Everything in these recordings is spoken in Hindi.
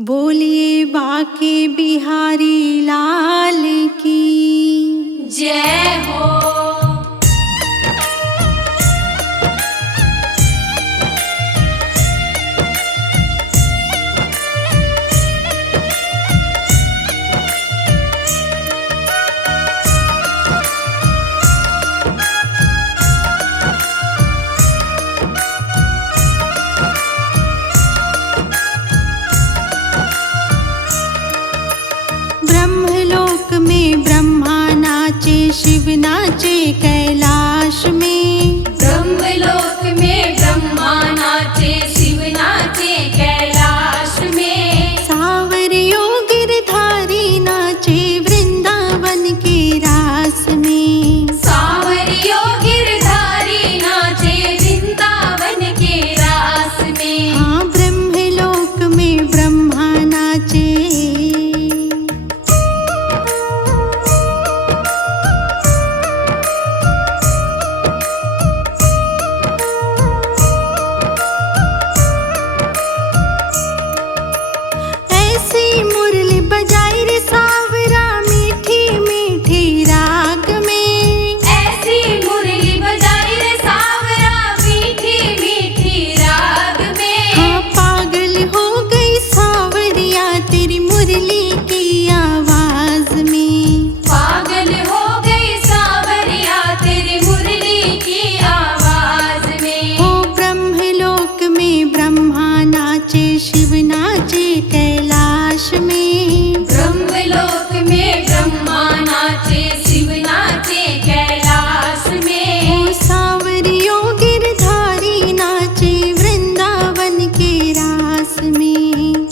बोलिए बाके बिहारी लाल की जय हो। ब्रह्मलोक में ब्रह्मा नाचे, शिव नाचे कैलाश में। ब्रह्मलोक में ब्रह्मा नाचे, शिव नाचे कैलाश में। सावरियों गिरधारी नाचे वृंदावन के रास में। सावरियों गिरधारी नाचे वृंदावन के रास में। हाँ, ब्रह्मलोक में ब्रह्मा नाचे। ऐसी मुरली बजाई रे सावरा, मीठी मीठी राग में। ऐसी मुरली बजाई रे सावरा, मीठी मीठी राग में। हाँ, पागल हो गई सावरिया तेरी मुरली की आवाज में। पागल हो गई सावरिया तेरी मुरली की आवाज में। हो ब्रह्मलोक में ब्रह्मा नाचे, शिव नाचे कैलाश में। ब्रह्मलोक में ब्रह्मा नाचे, शिव नाचे कैलाश में। हो सावरियों गिरधारी नाचे वृंदावन के रास में।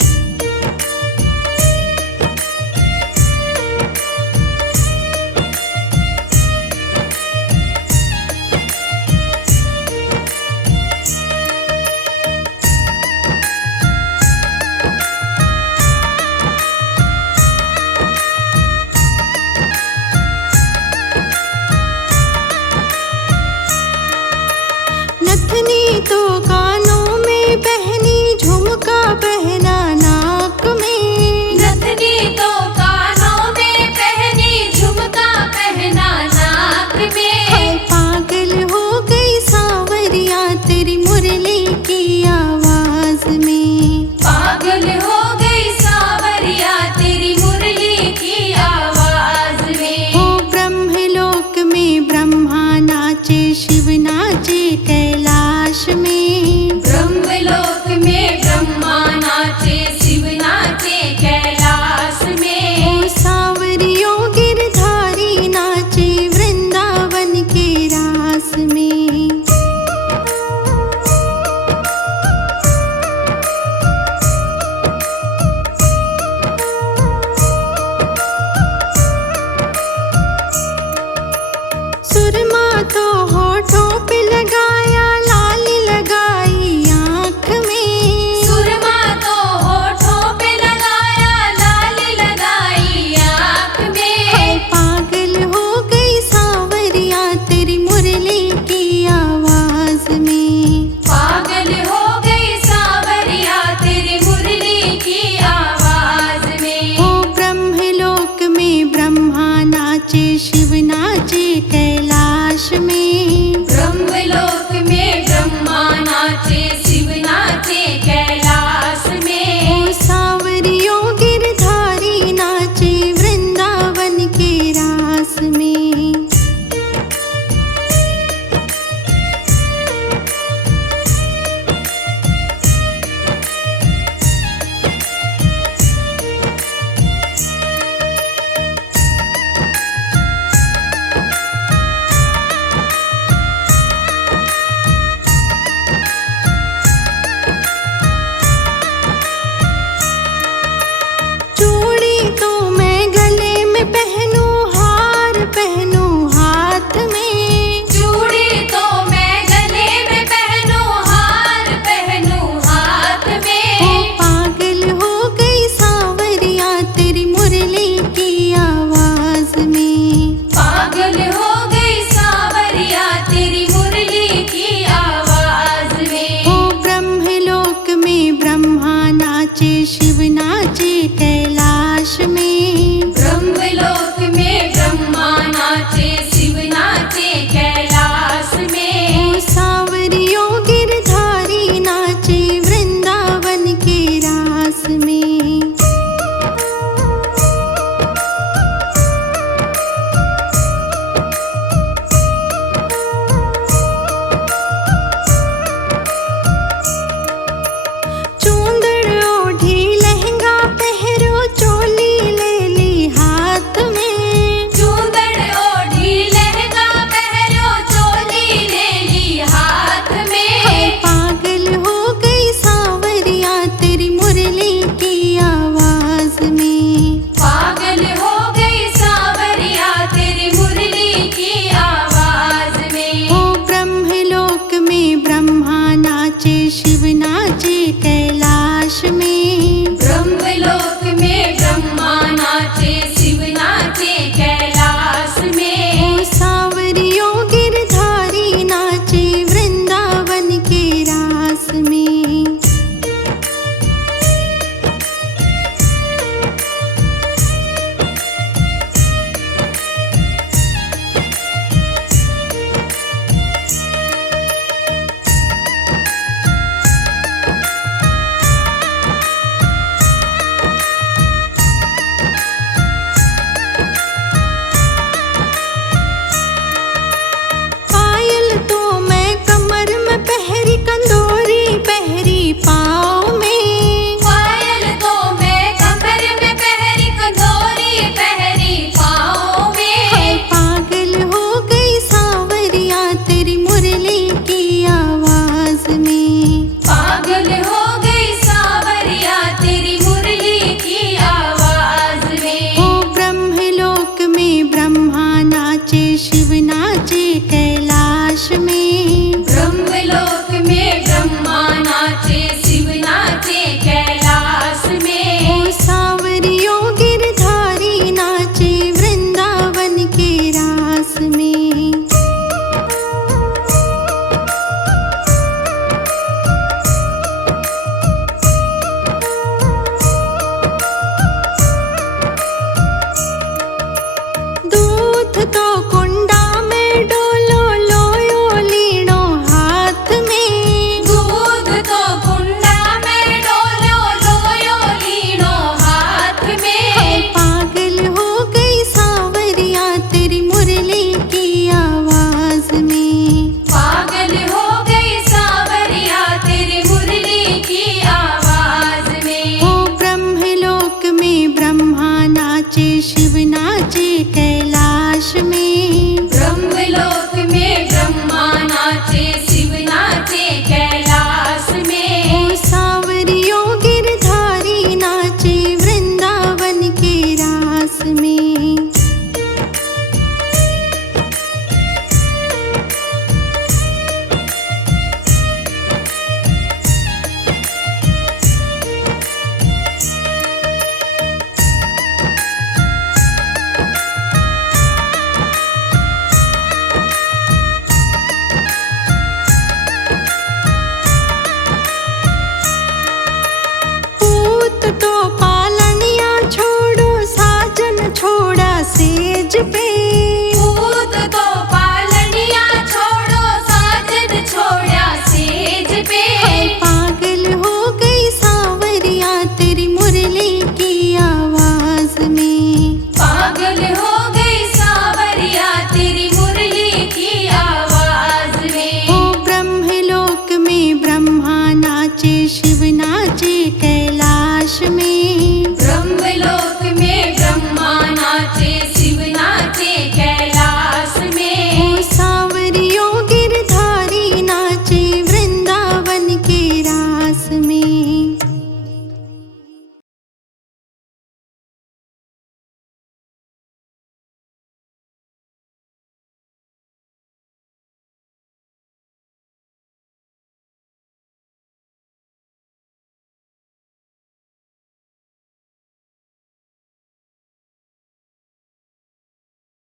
नाचे कैलाश में।